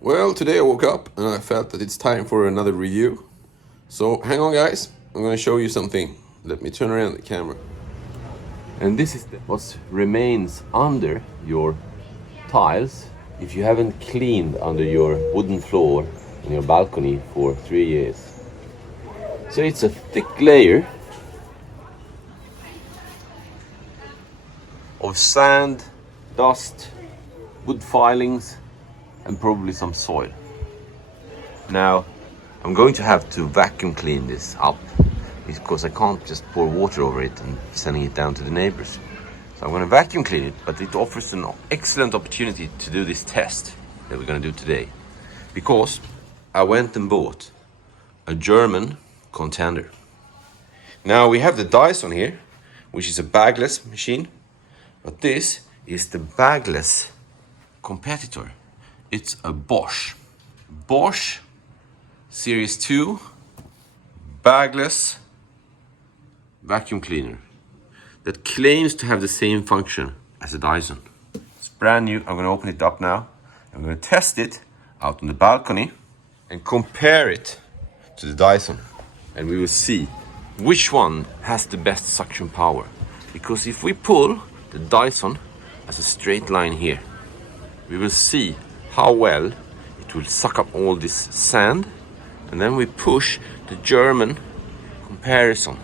Well, today I woke up and I felt that it's time for another review. So hang on guys, I'm going to show you something. Let me turn around the camera. And this is what remains under your tiles if you haven't cleaned under your wooden floor in your balcony for 3 years. So it's a thick layer of sand, dust, wood filings, and probably some soil. Now, I'm going to have to vacuum clean this up because I can't just pour water over it and sending it down to the neighbors. So I'm going to vacuum clean it, but it offers an excellent opportunity to do this test that we're going to do today. Because I went and bought a German contender. Now we have the Dyson here, which is a bagless machine, but this is the bagless competitor. It's a Bosch Series 2 bagless vacuum cleaner that claims to have the same function as a Dyson. It's brand new. I'm going to open it up now. I'm going to test it out on the balcony and compare it to the Dyson. And we will see which one has the best suction power. Because if we pull the Dyson as a straight line here, we will see how well it will suck up all this sand, and then we push the German comparison.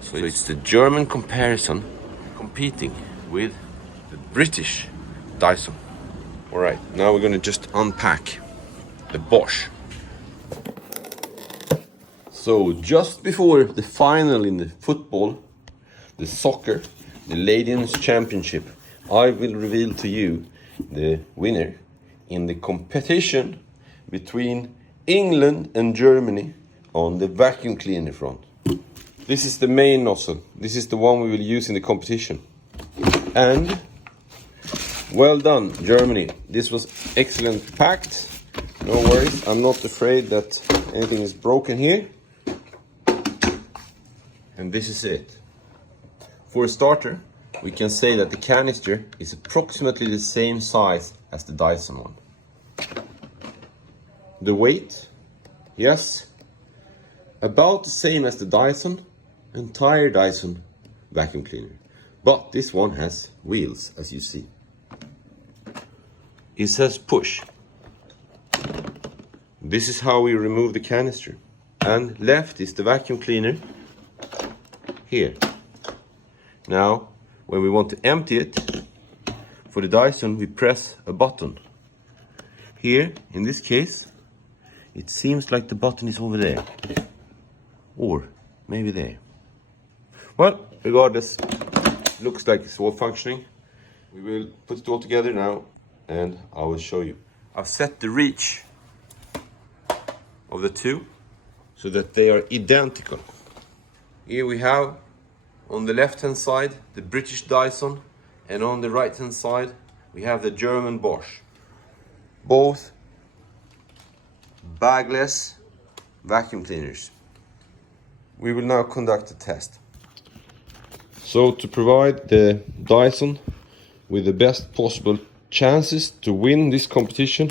So it's the German comparison competing with the British Dyson. Alright, now we're going to just unpack the Bosch. So just before the final in the football, the soccer, the Ladies Championship, I will reveal to you the winner in the competition between England and Germany on the vacuum cleaner front. This is the main nozzle. This is the one we will use in the competition. And well done, Germany. This was excellent packed. No worries, I'm not afraid that anything is broken here. And this is it. For a starter, we can say that the canister is approximately the same size as the Dyson one. The weight, yes, about the same as the Dyson, entire Dyson vacuum cleaner. But this one has wheels, as you see. It says push. This is how we remove the canister. And left is the vacuum cleaner here. Now, when we want to empty it, for the Dyson we press a button. Here, in this case, it seems like the button is over there. Or maybe there. Well, regardless, looks like it's all functioning. We will put it all together now and I will show you. I've set the reach of the two so that they are identical. Here we have on the left hand side the British Dyson, and on the right hand side we have the German Bosch. Both bagless vacuum cleaners. We will now conduct a test. So to provide the Dyson with the best possible chances to win this competition,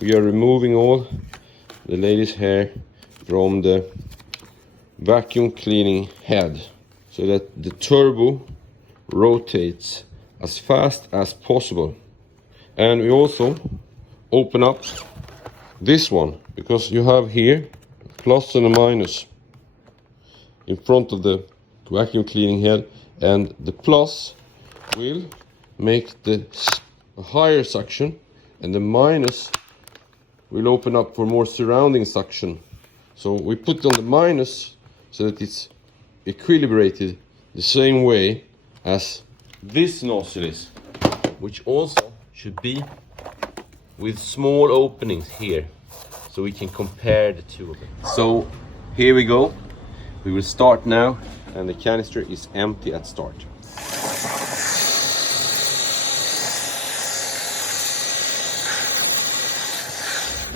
we are removing all the ladies' hair from the vacuum cleaning head so that the turbo rotates as fast as possible. And we also open up this one because you have here a plus and a minus in front of the vacuum cleaning head, and the plus will make the higher suction and the minus will open up for more surrounding suction. So we put on the minus so that it's equilibrated the same way as this nozzle is, which also should be with small openings here, so we can compare the two of them. So here we go. We will start now, and the canister is empty at start.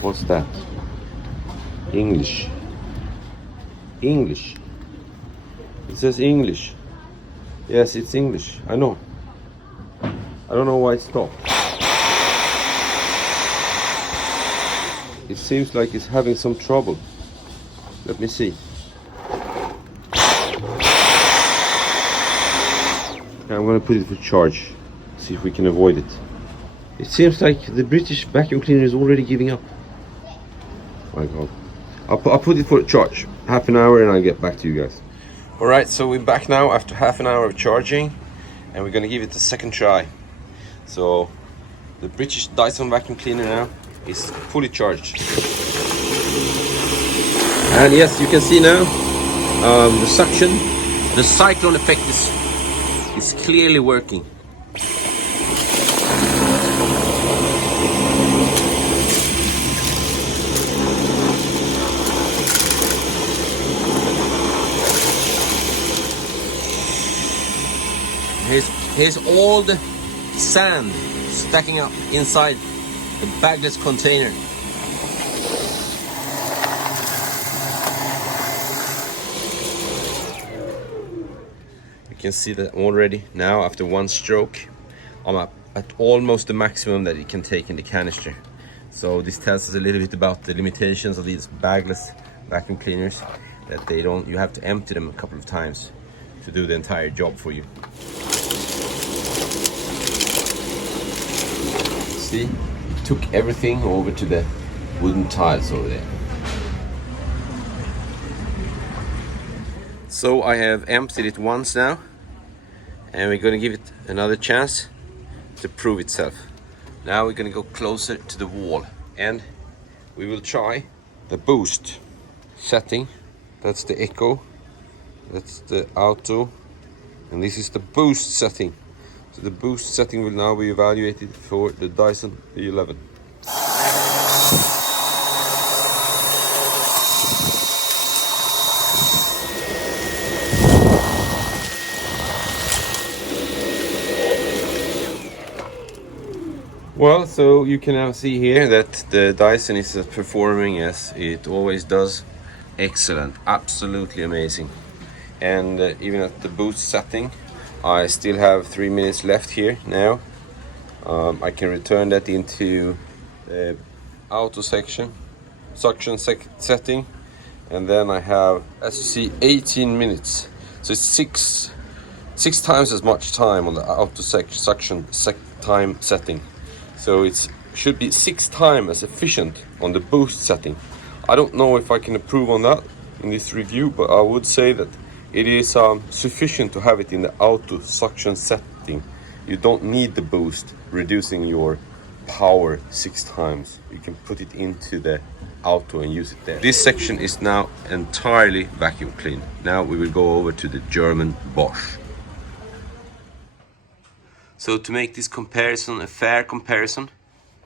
What's that? English. English. It says English. Yes, it's English. I know. I don't know why it stopped. it seems like it's having some trouble. Let me see. I'm going to put it for charge, see if we can avoid it. It seems like the British vacuum cleaner is already giving up. My God. I'll put it for charge, half an hour, and I'll get back to you guys. Alright, so we're back now after half an hour of charging, and we're going to give it a second try. So the British Dyson vacuum cleaner now is fully charged. And yes, you can see now the suction, the cyclone effect is clearly working. Here's all the sand stacking up inside the bagless container. You can see that already now after one stroke I'm up at almost the maximum that it can take in the canister. So this tells us a little bit about the limitations of these bagless vacuum cleaners, that you have to empty them a couple of times to do the entire job for you. See, it took everything over to the wooden tiles over there. So I have emptied it once now, and we're going to give it another chance to prove itself. Now we're going to go closer to the wall, and we will try the boost setting. That's the echo, that's the auto, and this is the boost setting. So the boost setting will now be evaluated for the Dyson V11. Well, so you can now see here that the Dyson is performing as it always does. Excellent, absolutely amazing. And even at the boost setting, I still have 3 minutes left here now. I can return that into the auto suction setting, and then I have, as you see, 18 minutes. So it's six times as much time on the auto suction time setting. So it should be 6 times as efficient on the boost setting. I don't know if I can improve on that in this review, but I would say that it is sufficient to have it in the auto suction setting. You don't need the boost, reducing your power 6 times. You can put it into the auto and use it there. This section is now entirely vacuum clean. Now we will go over to the German Bosch. So to make this comparison a fair comparison,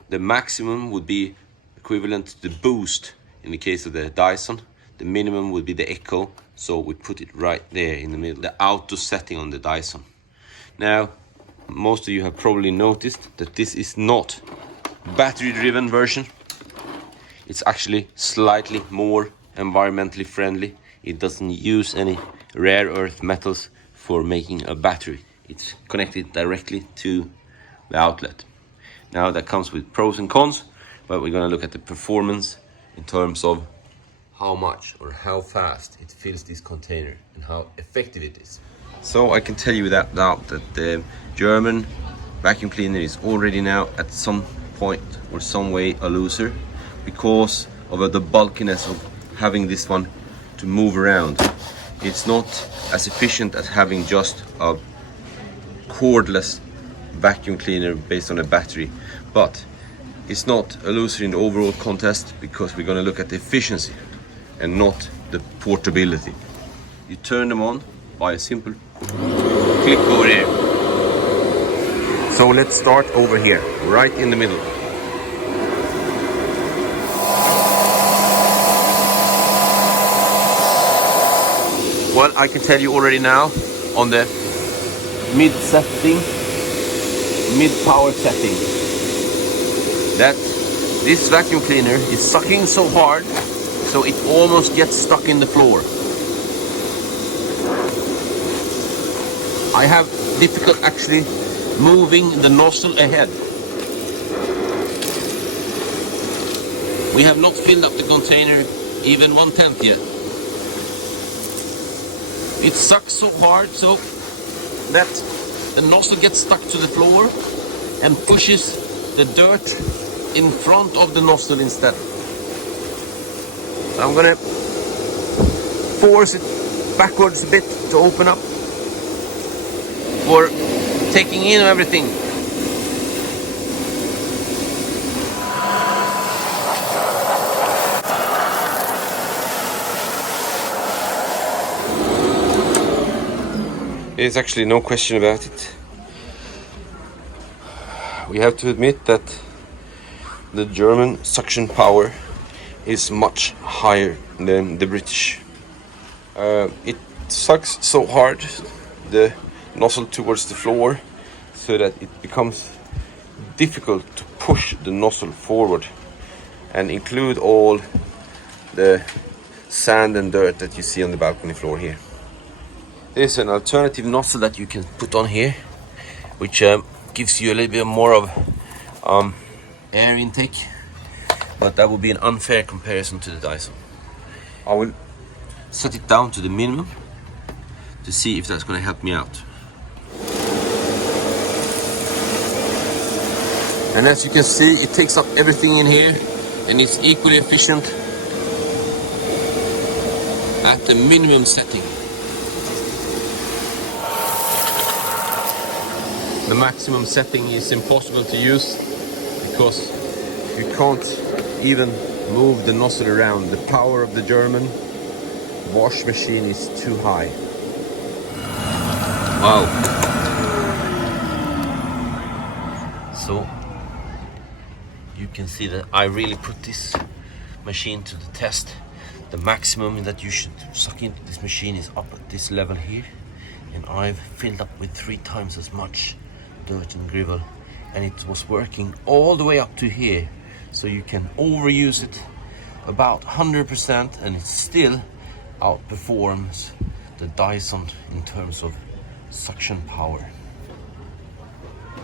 the maximum would be equivalent to the boost in the case of the Dyson. The minimum would be the echo, so we put it right there in the middle, the auto setting on the Dyson. Now, most of you have probably noticed that this is not battery driven version. It's actually slightly more environmentally friendly. It doesn't use any rare earth metals for making a battery. It's connected directly to the outlet. Now that comes with pros and cons, but we're going to look at the performance in terms of how much or how fast it fills this container and how effective it is. So I can tell you without doubt that the German vacuum cleaner is already now at some point or some way a loser, because of the bulkiness of having this one to move around. It's not as efficient as having just a cordless vacuum cleaner based on a battery, but it's not a loser in the overall contest because we're going to look at the efficiency and not the portability. You turn them on by a simple click over here. So let's start over here, right in the middle. Well, I can tell you already now on the mid power setting, that this vacuum cleaner is sucking so hard so it almost gets stuck in the floor. I have difficult actually moving the nozzle ahead. We have not filled up the container even 1/10 yet. It sucks so hard so that the nozzle gets stuck to the floor and pushes the dirt in front of the nozzle instead. So I'm gonna force it backwards a bit to open up for taking in everything. There's actually no question about it. We have to admit that the German suction power is much higher than the British. It sucks so hard the nozzle towards the floor so that it becomes difficult to push the nozzle forward and include all the sand and dirt that you see on the balcony floor here. There's an alternative nozzle that you can put on here, which gives you a little bit more of air intake, but that would be an unfair comparison to the Dyson. I will set it down to the minimum to see if that's going to help me out. And as you can see, it takes up everything in here and it's equally efficient at the minimum setting. The maximum setting is impossible to use because you can't even move the nozzle around. The power of the German wash machine is too high. Wow. So you can see that I really put this machine to the test. The maximum that you should suck into this machine is up at this level here, and I've filled up with 3 times as much dirt and gravel, and it was working all the way up to here. So you can overuse it about 100% and it still outperforms the Dyson in terms of suction power.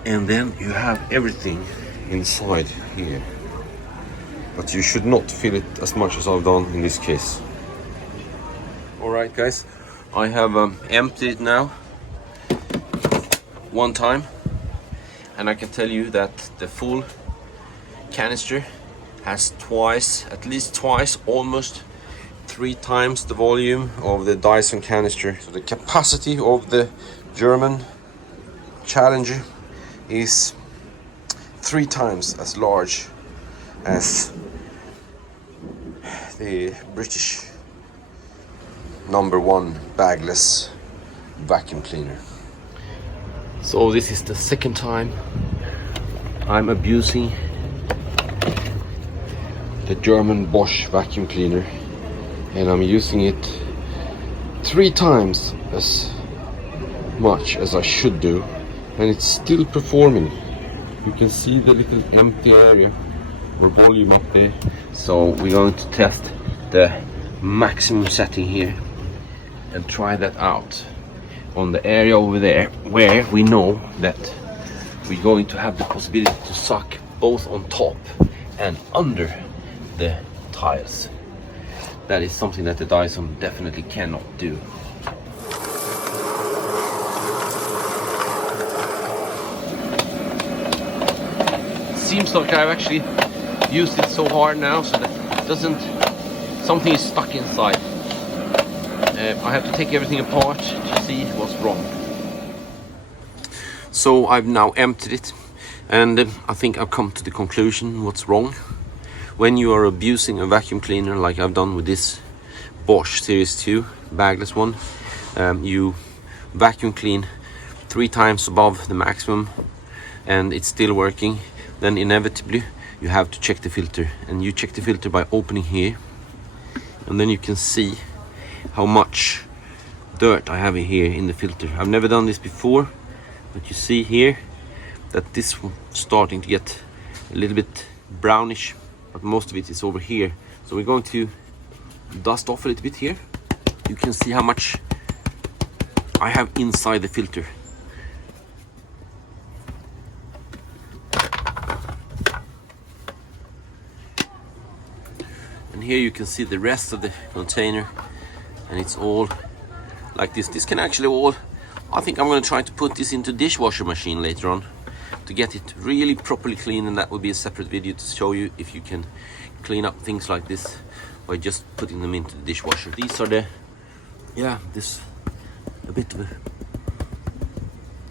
And then you have everything inside here, but you should not fill it as much as I've done in this case. Alright guys, I have emptied it now 1 time, and I can tell you that the full canister has at least twice, almost 3 times the volume of the Dyson canister. So the capacity of the German Challenger is 3 times as large as the British #1 bagless vacuum cleaner. So this is the 2nd time I'm abusing the German Bosch vacuum cleaner, and I'm using it 3 times as much as I should do, and it's still performing. You can see the little empty area or volume up there. So we're going to test the maximum setting here and try that out on the area over there where we know that we're going to have the possibility to suck both on top and under the tiles. That is something that the Dyson definitely cannot do. Seems like I've actually used it so hard now so that it doesn't, something is stuck inside. I have to take everything apart to see what's wrong. So I've now emptied it, and I think I've come to the conclusion what's wrong. When you are abusing a vacuum cleaner like I've done with this Bosch Series 2 bagless one, you vacuum clean 3 times above the maximum and it's still working, then inevitably you have to check the filter, and you check the filter by opening here, and then you can see how much dirt I have here in the filter. I've never done this before, but you see here that this is starting to get a little bit brownish, but most of it is over here. So we're going to dust off a little bit here. You can see how much I have inside the filter. And here you can see the rest of the container, and it's all like this. This can actually all, I think I'm going to try to put this into dishwasher machine later on to get it really properly clean, and that will be a separate video to show you if you can clean up things like this by just putting them into the dishwasher. These are the, yeah, this a bit of a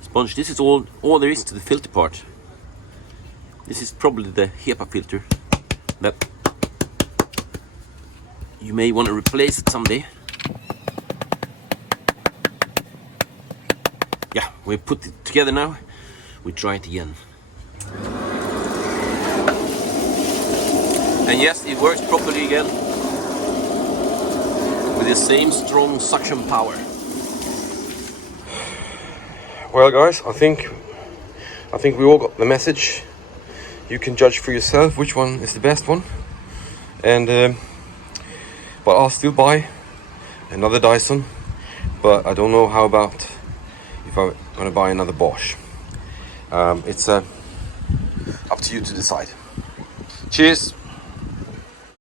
sponge. This is all there is to the filter part. This is probably the HEPA filter that you may want to replace it someday. Yeah, we put it together now. We try it again. And yes, it works properly again with the same strong suction power. Well guys, I think we all got the message. You can judge for yourself which one is the best one. And but I'll still buy another Dyson, but I don't know how about if I'm gonna buy another Bosch. It's up to you to decide. Cheers.